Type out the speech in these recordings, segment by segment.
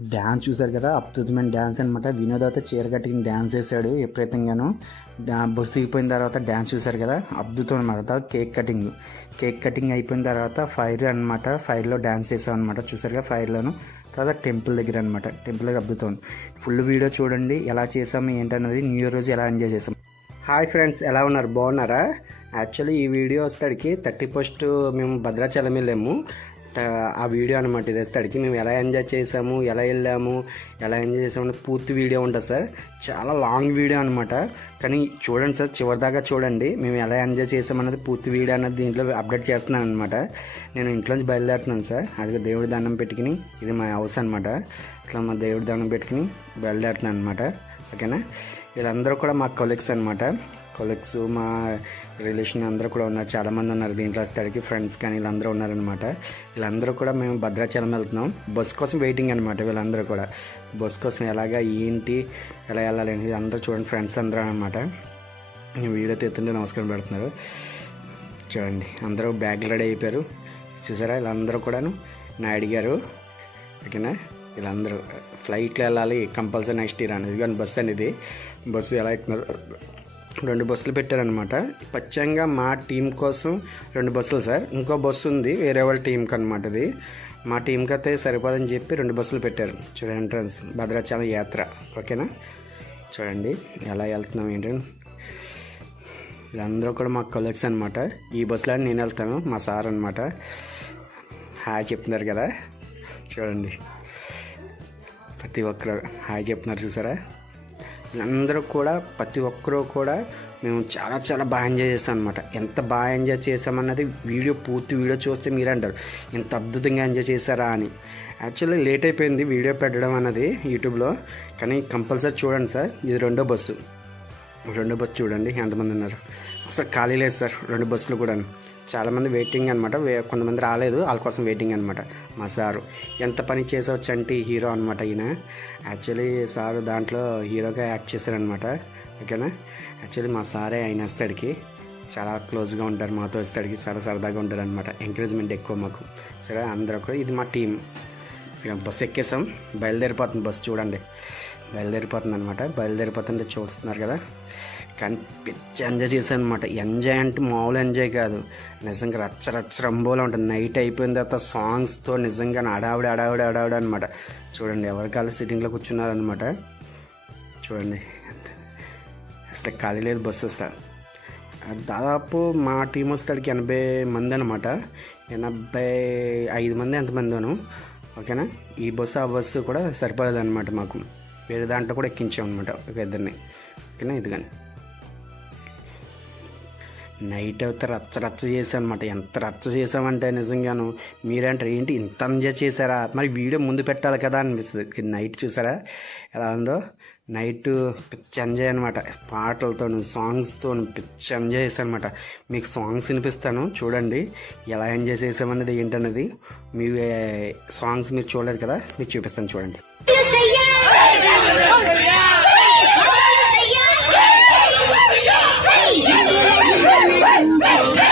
Dance చూశారు కదా అద్భుతమైన డ్యాన్స్ అనమాట వినోద్ అయితే చీర కట్టుకుని డ్యాన్స్ వేసాడు విపరీతంగాను. డా- బస్సు దిగిపోయిన తర్వాత డ్యాన్స్ చూశారు కదా అద్భుతం అనమాట తర్వాత కేక్ కటింగ్ కేక్ కటింగ్ అయిపోయిన తర్వాత ఫైర్ అనమాట ఫైర్లో డ్యాన్స్ చేసాం అనమాట చూసారు కదా ఫైర్లోను. తర్వాత టెంపుల్ దగ్గర అనమాట టెంపుల్ దగ్గర అద్భుతం. ఫుల్ వీడియో చూడండి ఎలా చేసాము ఏంటన్నది న్యూ ఇయర్ రోజు ఎలా ఎంజాయ్ చేసాం హాయ్ ఫ్రెండ్స్ ఎలా ఉన్నారు? బాగున్నారా? యాక్చువల్లీ ఈ వీడియో వస్తాడికి థర్టీ ఫస్ట్ మేము భద్రాచలం వెళ్ళాము. ఆ వీడియో అనమాట ఇది తడికి మేము ఎలా ఎంజాయ్ చేసాము ఎలా వెళ్ళాము ఎలా ఎంజాయ్ చేసాము పూర్తి వీడియో ఉంటుంది సార్. చాలా లాంగ్ వీడియో అనమాట కానీ చూడండి సార్ చివరిదాకా చూడండి. మేము ఎలా ఎంజాయ్ చేసామన్నది పూర్తి వీడియో అనేది దీంట్లో అప్డేట్ చేస్తున్నాను అనమాట నేను ఇంట్లోంచి బయలుదేరుతున్నాను సార్. అది దేవుడి దండం పెట్టుకుని ఇది మా హౌస్ అనమాట ఇట్లా మా దేవుడి దండం పెట్టుకుని బయలుదేరుతున్నాను అనమాట ఓకేనా? వీళ్ళందరూ కూడా మా కొలీగ్స్ అనమాట కొలీగ్స్ మా రిలేషన్ అందరూ కూడా ఉన్నారు. చాలామంది ఉన్నారు. దీంట్లో వస్తాడికి ఫ్రెండ్స్ కానీ వీళ్ళందరూ ఉన్నారనమాట వీళ్ళందరూ కూడా మేము భద్రాచలం వెళ్తున్నాం. బస్ కోసం వెయిటింగ్ అనమాట వీళ్ళందరూ కూడా. బస్ కోసం ఎలాగా ఏంటి ఎలా వెళ్ళాలి అనేది అందరూ చూడండి. ఫ్రెండ్స్ అందరూ అనమాట నేను వీడియో తీస్తుంటే నమస్కారం పెడుతున్నారు. చూడండి అందరూ బ్యాగ్ రెడీ అయిపోయారు. చూసారా? వీళ్ళందరూ కూడాను నా అడిగారు ఓకేనా? వీళ్ళందరూ ఫ్లైట్లో వెళ్ళాలి కంపల్సరీ నెక్స్ట్ ఇయర్ అనేది కానీ బస్సు అనేది. బస్సు ఎలా ఎక్కుతున్నారు? రెండు బస్సులు పెట్టారనమాట పచ్చంగా మా టీం కోసం రెండు బస్సులు సార్. ఇంకో బస్సు ఉంది వేరే వాళ్ళ టీంకి అనమాట ఇది మా టీంకి అయితే సరిపోదని చెప్పి రెండు బస్సులు పెట్టారు. చూడండి ఎంట్రన్స్ భద్రాచలం యాత్ర. ఓకేనా? చూడండి ఎలా వెళ్తున్నాం ఏంటంటే వీళ్ళందరూ కూడా మా కొలీగ్స్ అనమాట ఈ బస్సులో నేను వెళ్తాను మా సార్ అనమాట హాయ్ చెప్తున్నారు కదా. చూడండి. ప్రతి ఒక్కరు హాయ్ చెప్తున్నారు చూసారా? అందరూ కూడా ప్రతి ఒక్కరూ కూడా మేము చాలా చాలా బాగా ఎంజాయ్ చేసాం అనమాట ఎంత బాగా ఎంజాయ్ చేసామన్నది వీడియో పూర్తి వీడియో చూస్తే మీరు అంటారు. ఎంత అద్భుతంగా ఎంజాయ్ చేశారా అని. యాక్చువల్లీ లేట్ అయిపోయింది వీడియో పెట్టడం అన్నది యూట్యూబ్లో. కానీ కంపల్సరీ చూడండి సార్ ఇది రెండో బస్సు. రెండో బస్సు చూడండి ఎంతమంది ఉన్నారు. అసలు ఖాళీ లేదు సార్ రెండు బస్సులు కూడా చాలామంది వెయిటింగ్ అనమాట కొంతమంది రాలేదు. వాళ్ళ కోసం వెయిటింగ్ అనమాట మా సారు. ఎంత పని చేసవచ్చు అంటే హీరో అనమాట ఈయన. యాక్చువల్లీ సార్ దాంట్లో హీరోగా యాక్ట్ చేశారనమాట ఓకేనా? యాక్చువల్లీ మా సారే ఆయన వస్తాడికి. చాలా క్లోజ్గా ఉంటారు. మాతో వస్తాడికి చాలా సరదాగా ఉంటారు అనమాట ఎంకరేజ్మెంట్ ఎక్కువ మాకు. సరే అందరూ కూడా ఇది మా టీం బస్సు ఎక్కేసాం. బయలుదేరిపోతుంది బస్సు చూడండి. బయలుదేరిపోతుంది అనమాట బయలుదేరిపోతుంటే చూస్తున్నారు కదా. కానీ పిచ్చి ఎంజాయ్ చేశాను అనమాట ఎంజాయ్ అంటే మామూలు ఎంజాయ్ కాదు. నిజంగా రచ్చ రచ్చ రంబోలో ఉంటుంది. నైట్ అయిపోయిన తర్వాత సాంగ్స్తో నిజంగా అడావిడి అడావిడి అడావిడి అనమాట చూడండి ఎవరి కాళ్ళు సిట్టింగ్లో కూర్చున్నారనమాట చూడండి అసలు ఖాళీ లేదు బస్సు అసలు. దాదాపు మా టీం వస్తాడికి ఎనభై మంది అనమాట ఎనభై ఐదు మంది ఎంతమందిను ఓకేనా? ఈ బస్సు ఆ బస్సు కూడా సరిపడదు అనమాట మాకు. వేరే దాంట్లో కూడా ఎక్కించాం అనమాట ఒక ఇద్దరిని. ఓకేనా? ఇది కానీ నైట్ అయితే రచ్చ రచ్చ చేశాను అనమాట ఎంత రచ్చ చేసామంటే నిజంగాను మీరంటారు ఏంటి ఇంత ఎంజాయ్ చేశారా? మరి వీడియో ముందు పెట్టాలి కదా అనిపిస్తుంది. నైట్ చూసారా? ఎలా ఉందో? నైట్ పిచ్చి ఎంజాయ్ అనమాట పాటలతో సాంగ్స్తో పిచ్చి ఎంజాయ్ చేశాను అనమాట మీకు సాంగ్స్ వినిపిస్తాను చూడండి. ఎలా ఎంజాయ్ చేసామనేది ఏంటన్నది. మీ సాంగ్స్ మీరు చూడలేదు కదా మీకు చూపిస్తాను చూడండి. Hey, hey, hey.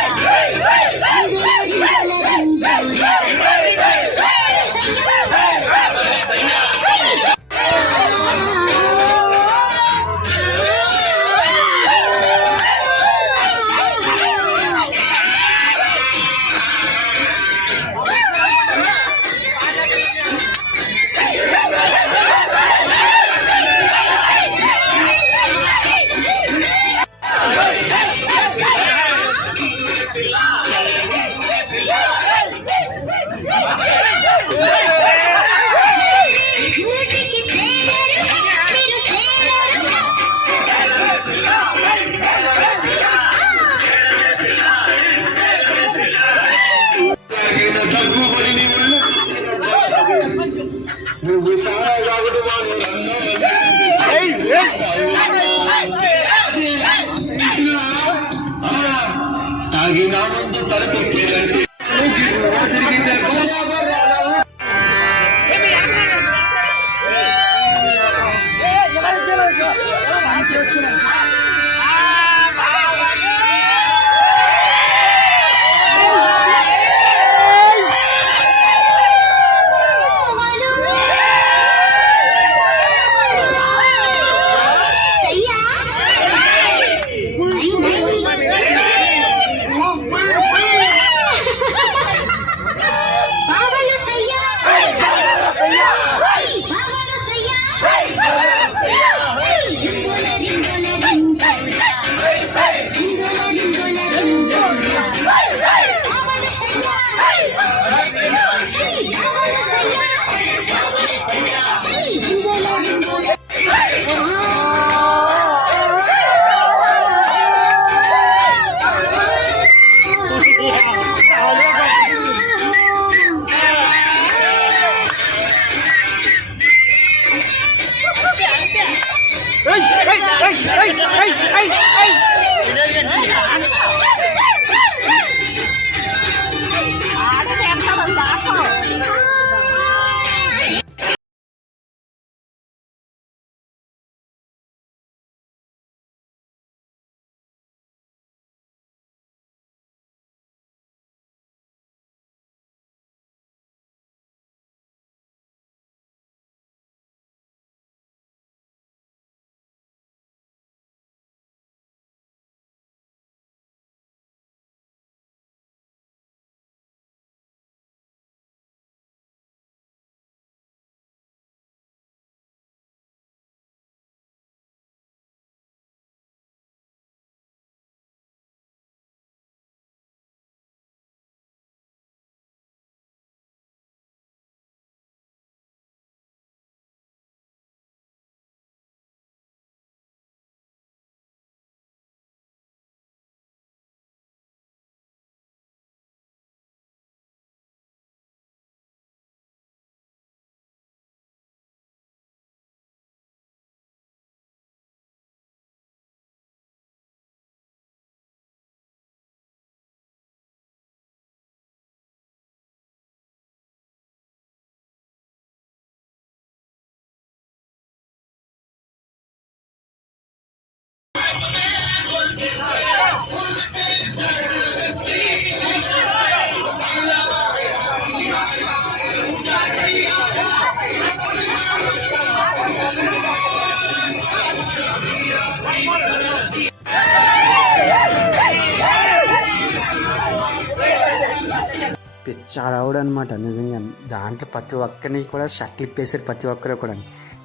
పిచ్చాడవుడు అనమాట నిజంగా. దాంట్లో ప్రతి ఒక్కరిని కూడా షర్ట్లు ఇప్పేసారు ప్రతి ఒక్కరు కూడా.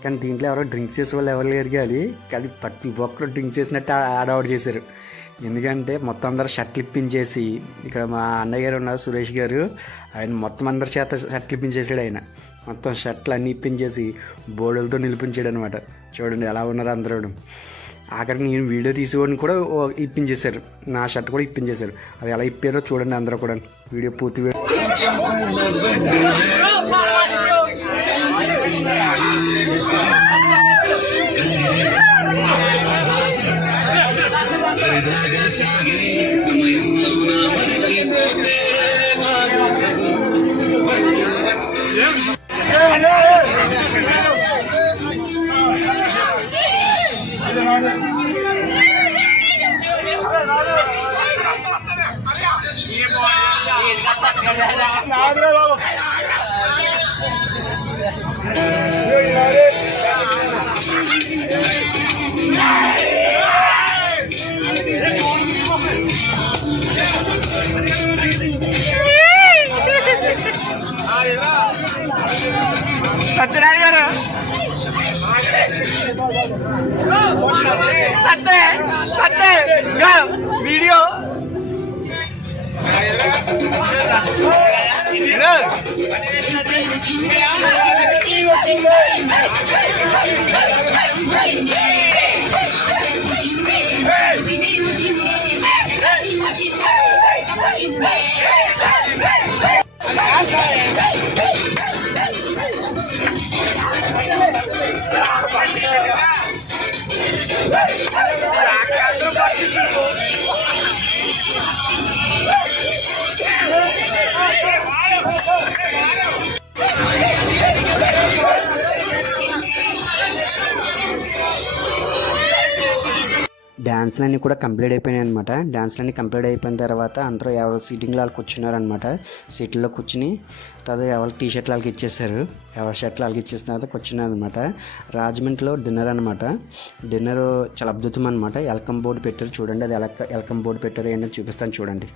కానీ దీంట్లో ఎవరో డ్రింక్ చేసే వాళ్ళు ఎవరు లేరు కానీ కానీ ప్రతి ఒక్కరు డ్రింక్ చేసినట్టు ఆడవాడు చేశారు. ఎందుకంటే మొత్తం అందరు షర్ట్లు ఇప్పించేసి ఇక్కడ మా అన్నయ్య గారు ఉన్నారు సురేష్ గారు ఆయన మొత్తం అందరి చేత షర్ట్లు ఇప్పించేసాడు ఆయన. మొత్తం షర్ట్లు అన్నీ ఇప్పించేసి బోర్డులతో నిలిపించాడు అనమాట చూడండి ఎలా ఉన్నారు అందరూ ఆఖరికి నేను వీడియో తీసుకోవడం కూడా ఓ ఇప్పించేశారు. నా షర్ట్ కూడా ఇప్పించేశారు. అది ఎలా ఇప్పారో చూడండి అందరూ కూడా. వీడియో పూర్తి సమయంలో ¡Ay, सत्य सत्य वीडियो Hey! డ్యాన్స్లన్నీ కూడా కంప్లీట్ అయిపోయినాయి అనమాట డ్యాన్స్లన్నీ కంప్లీట్ అయిపోయిన తర్వాత అందరూ ఎవరు సీటింగ్లో వాళ్ళు కూర్చున్నారనమాట సీట్లో కూర్చుని తర్వాత ఎవరి టీ షర్ట్లు వాళ్ళకి ఇచ్చేసారు ఎవరి షర్ట్లు వాళ్ళకి ఇచ్చేసిన తర్వాత కూర్చున్నారు అనమాట రాజమండ్రిలో డిన్నర్ అనమాట డిన్నర్ చాలా అద్భుతం అనమాట ఎలకం బోర్డు పెట్టారు. చూడండి అది ఎలక ఎలకం బోర్డు పెట్టారు ఏంటో చూపిస్తాను చూడండి.